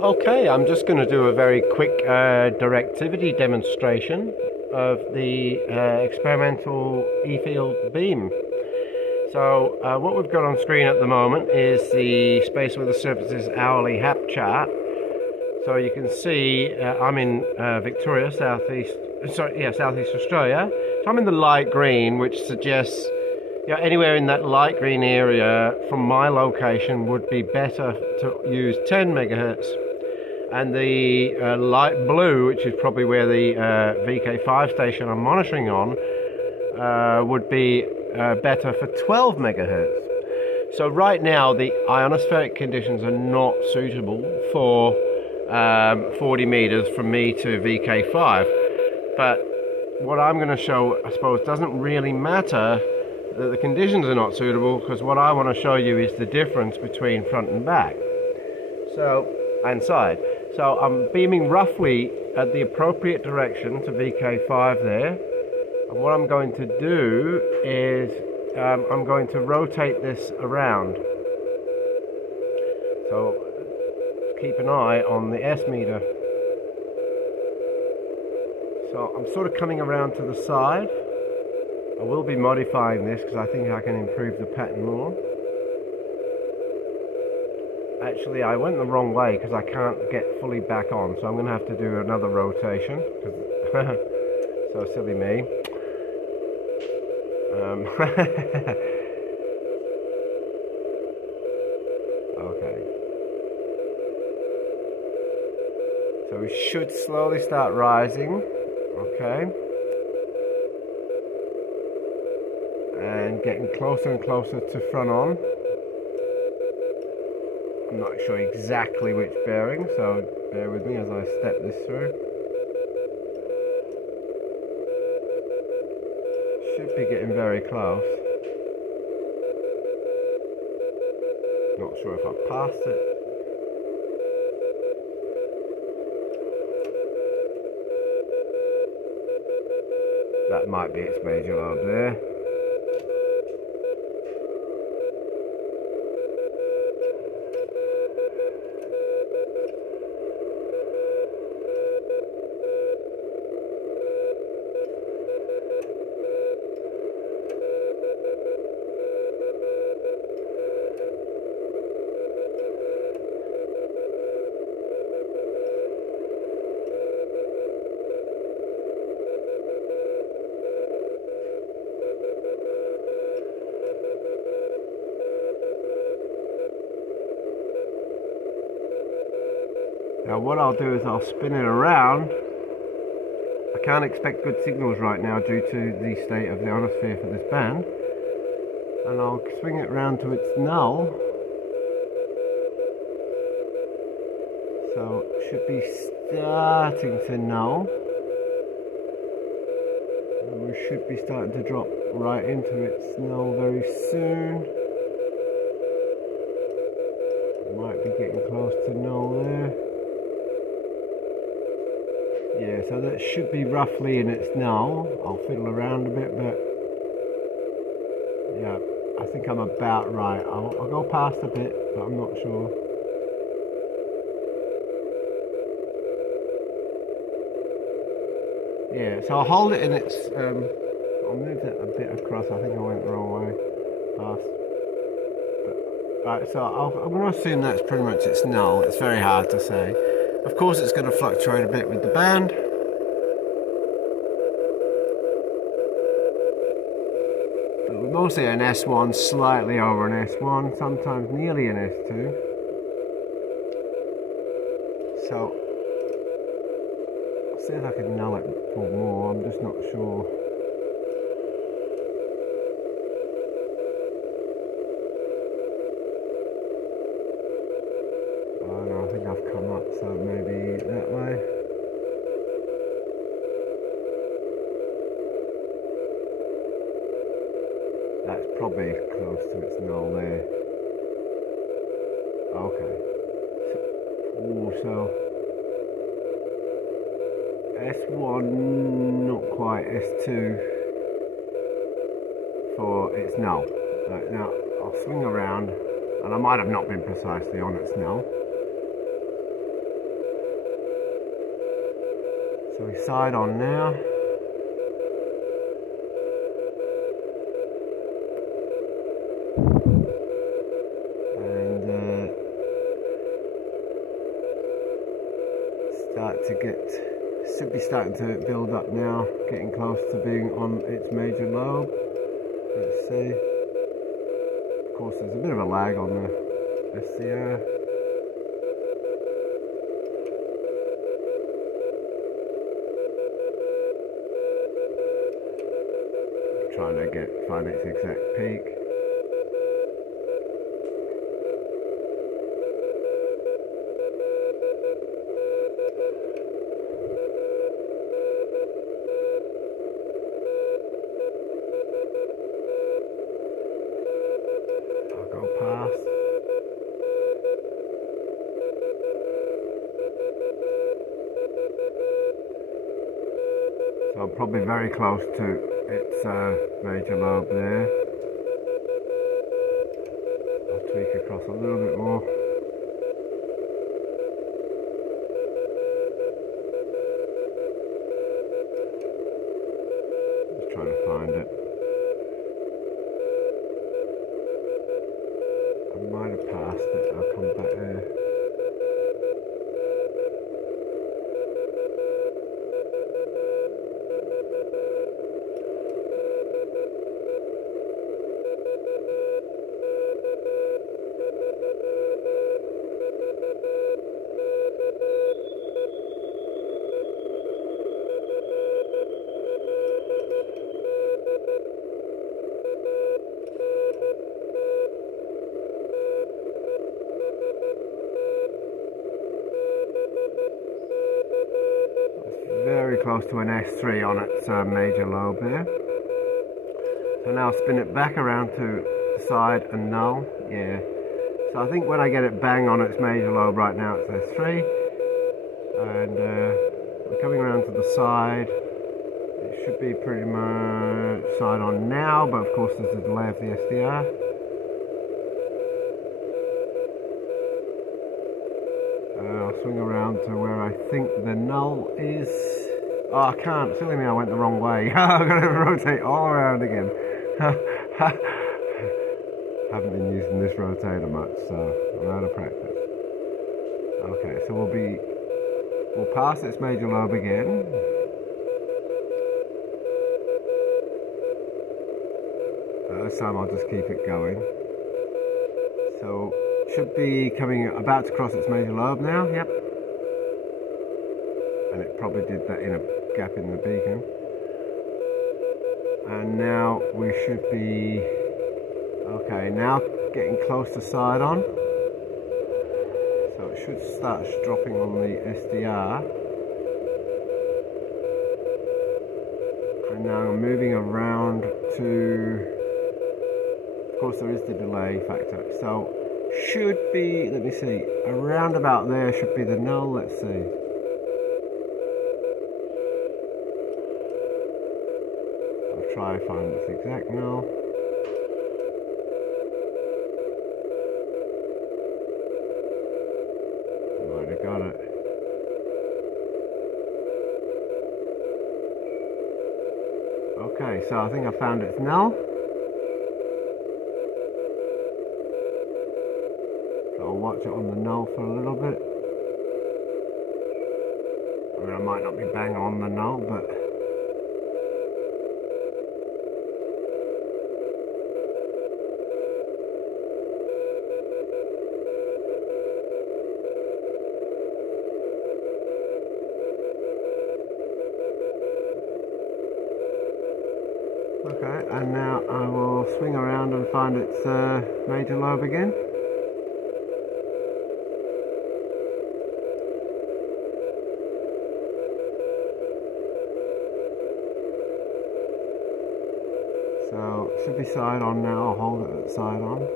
Okay, I'm just going to do a very quick directivity demonstration of the experimental E-field beam. So what we've got on screen at the moment is the space with the surfaces hourly HAP chart. So you can see I'm in Victoria, southeast Australia. So I'm in the light green, which suggests anywhere in that light green area from my location would be better to use 10 megahertz. And the light blue, which is probably where the VK5 station I'm monitoring on, would be better for 12 megahertz. So right now the ionospheric conditions are not suitable for 40 meters from me to VK5. But what I'm going to show, I suppose, doesn't really matter that the conditions are not suitable, because what I want to show you is the difference between front and back. And side. So I'm beaming roughly at the appropriate direction to VK5 there. And what I'm going to do is I'm going to rotate this around. So keep an eye on the S meter. So I'm sort of coming around to the side. I will be modifying this because I think I can improve the pattern more. Actually, I went the wrong way because I can't get fully back on, so I'm going to have to do another rotation. So silly me. Okay. So we should slowly start rising. Okay. And getting closer and closer to front on. I'm not sure exactly which bearing, so bear with me as I step this through. Should be getting very close. Not sure if I've passed it. That might be its major lobe there. Now what I'll do is I'll spin it around. I can't expect good signals right now due to the state of the ionosphere for this band. And I'll swing it round to its null. So it should be starting to null. And we should be starting to drop right into its null very soon. Might be getting close to null there. Yeah, so that should be roughly in its null. I'll fiddle around a bit, but yeah, I think I'm about right. I'll go past a bit, but I'm not sure. Yeah, so I'll hold it in its, I'll move that a bit across. I think I went the wrong way. Past. Right, so I'm going to assume that's pretty much its null. It's very hard to say. Of course, it's going to fluctuate a bit with the band. But we're mostly an S1, slightly over an S1, sometimes nearly an S2. So, I'll see if I can null it for more, I'm just not sure. I think I've come up, so maybe that way. That's probably close to its null there. Okay. So S1, not quite, S2 for its null. Right, now I'll swing around, and I might have not been precisely on its null. So we side on now. And should be starting to build up now, getting close to being on its major lobe. Let's see. Of course, there's a bit of a lag on the SCR. Trying to find its exact peak. I'll go past. So I'm probably very close to its major lobe there. I'll tweak across a little bit more. Just trying to find it. I might have passed it. I'll come back there. Very close to an S3 on its major lobe there. So now spin it back around to side and null. Yeah. So I think when I get it bang on its major lobe right now, it's S3. And we're coming around to the side. It should be pretty much side on now, but of course there's a delay of the SDR. I'll swing around to where I think the null is. Oh, I can't. Silly me, I went the wrong way. I've got to rotate all around again. Haven't been using this rotator much, so I'm out of practice. Okay, so we'll pass its major lobe again. This time I'll just keep it going. So should be about to cross its major lobe now. Yep. And it probably did that in a gap in the beacon. And now we should be okay. Now getting close to side on. So it should start dropping on the SDR. And now I'm moving around to. Of course, there is the delay factor. So should be, let me see, around about there should be the null. Let's see. I'll try to find this exact null. Might have got it. Okay, so I think I found its null. I'll watch it on the null for a little bit. I mean, I might not be bang on the null, but okay, and now I will swing around and find its major lobe again. So it should be side on now. I'll hold it at side on.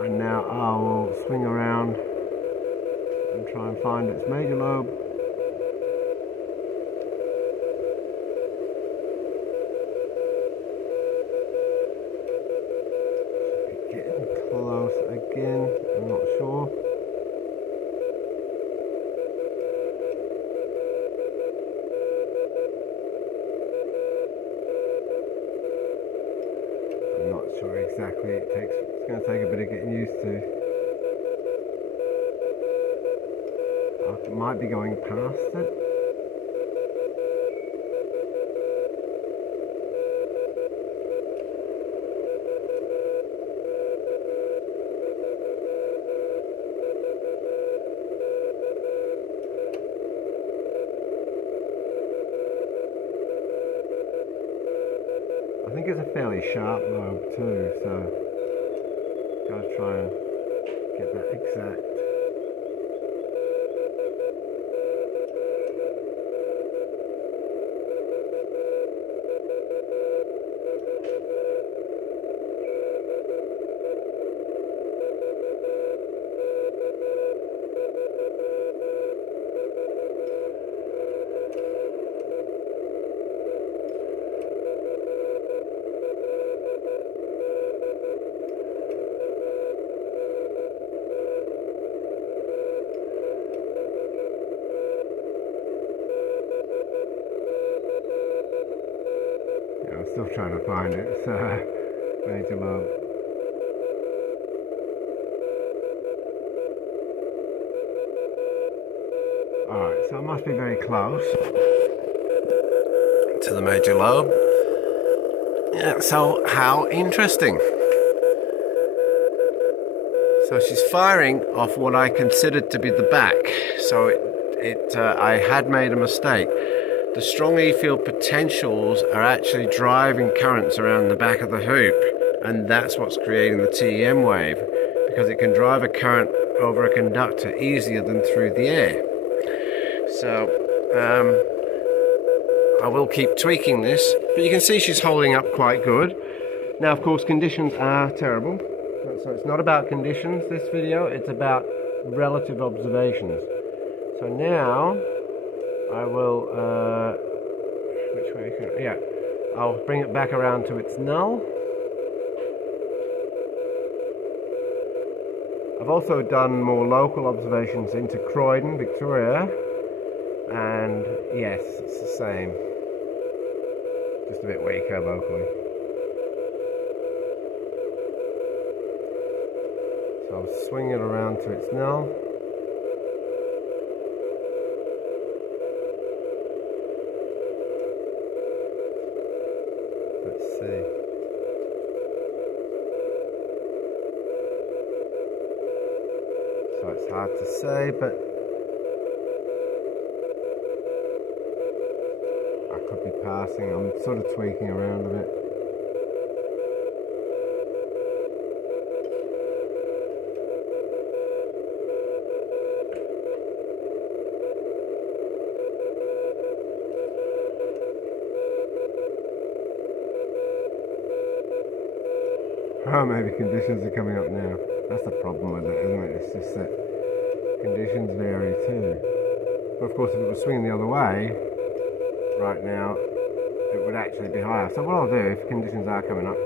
And now I will swing around and try and find its major lobe. Should be getting close again. I'm not sure. it's going to take a bit of getting used to. I might be going past it. I think it's a fairly sharp lobe too, so gotta try and get that exact. I'm still trying to find it. It's major lobe. Alright, so I must be very close to the major lobe. Yeah, so how interesting. So she's firing off what I considered to be the back. So I had made a mistake. The strong E-field potentials are actually driving currents around the back of the hoop, and that's what's creating the TEM wave, because it can drive a current over a conductor easier than through the air. So I will keep tweaking this, but you can see she's holding up quite good. Now, of course, conditions are terrible, so it's not about conditions, this video, it's about relative observations. So now I will, which way can I, yeah, I'll bring it back around to its null. I've also done more local observations into Croydon, Victoria, and yes, it's the same, just a bit weaker locally. So I'll swing it around to its null. Let's see. So it's hard to say, but I could be passing. I'm sort of tweaking around a bit. Oh, maybe conditions are coming up now. That's the problem with it, isn't it? It's just that conditions vary too. But of course, if it was swinging the other way, right now, it would actually be higher. So what I'll do, if conditions are coming up,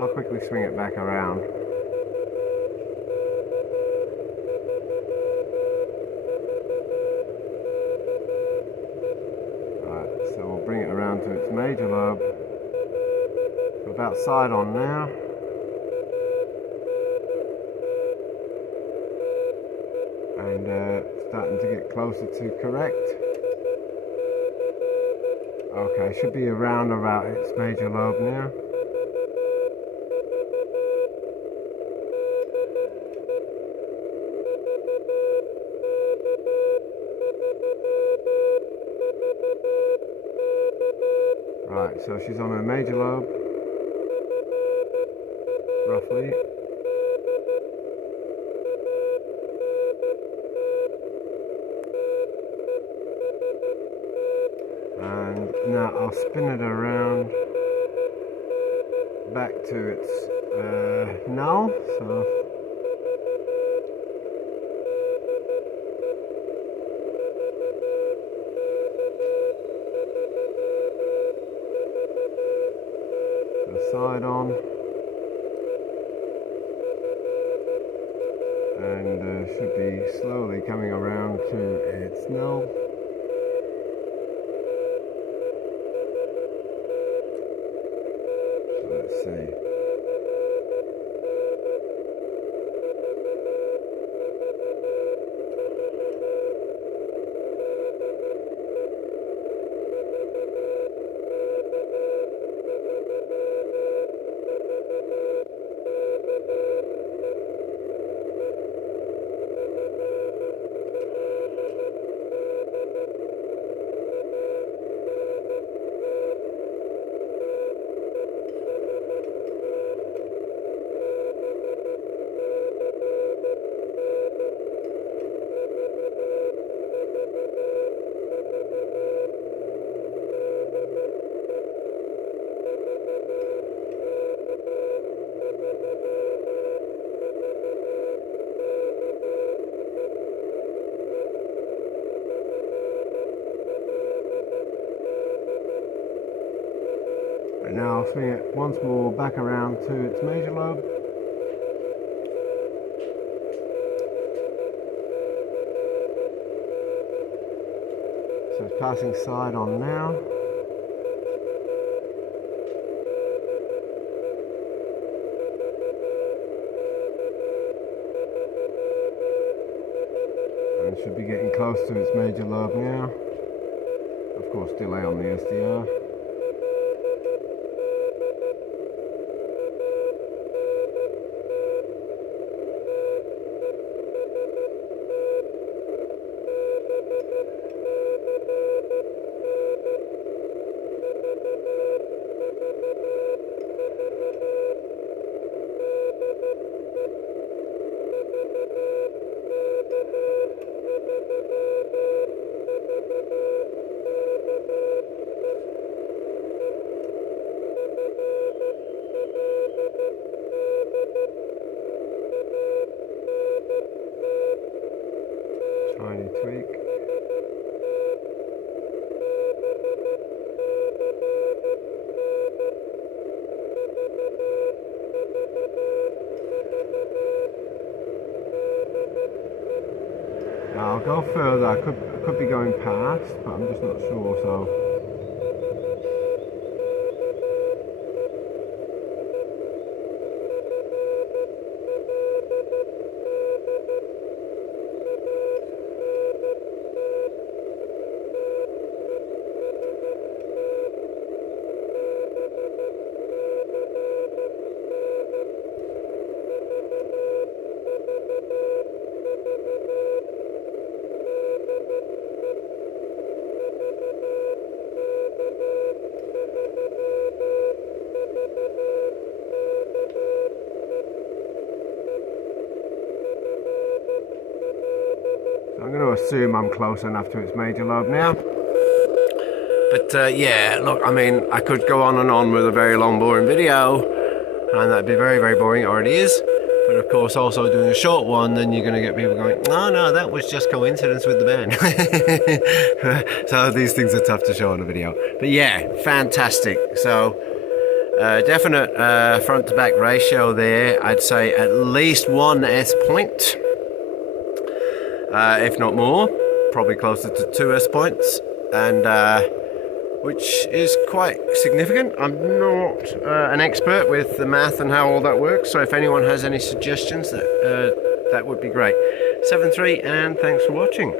I'll quickly swing it back around. Alright, so we'll bring it around to its major lobe. We're about side on now. And starting to get closer to correct. Okay, should be around about its major lobe now. Right, so she's on her major lobe, roughly. And now I'll spin it around back to its null. So the side on, and should be slowly coming around to its null. Let's see. I'll swing it once more back around to its major lobe. So it's passing side on now. And should be getting close to its major lobe now. Of course, delay on the SDR. Tiny tweak. Now I'll go further. I could be going past, but I'm just not sure. So. I'm going to assume I'm close enough to its major lobe now. But yeah, look, I mean, I could go on and on with a very long, boring video, and that'd be very, very boring. It already is. But of course, also doing a short one, then you're going to get people going, oh no, that was just coincidence with the band. So these things are tough to show on a video. But yeah, fantastic. So definite front to back ratio there. I'd say at least 1 S point. If not more, probably closer to 2 S points, and which is quite significant. I'm not an expert with the math and how all that works, so if anyone has any suggestions, that would be great. 7-3, and thanks for watching.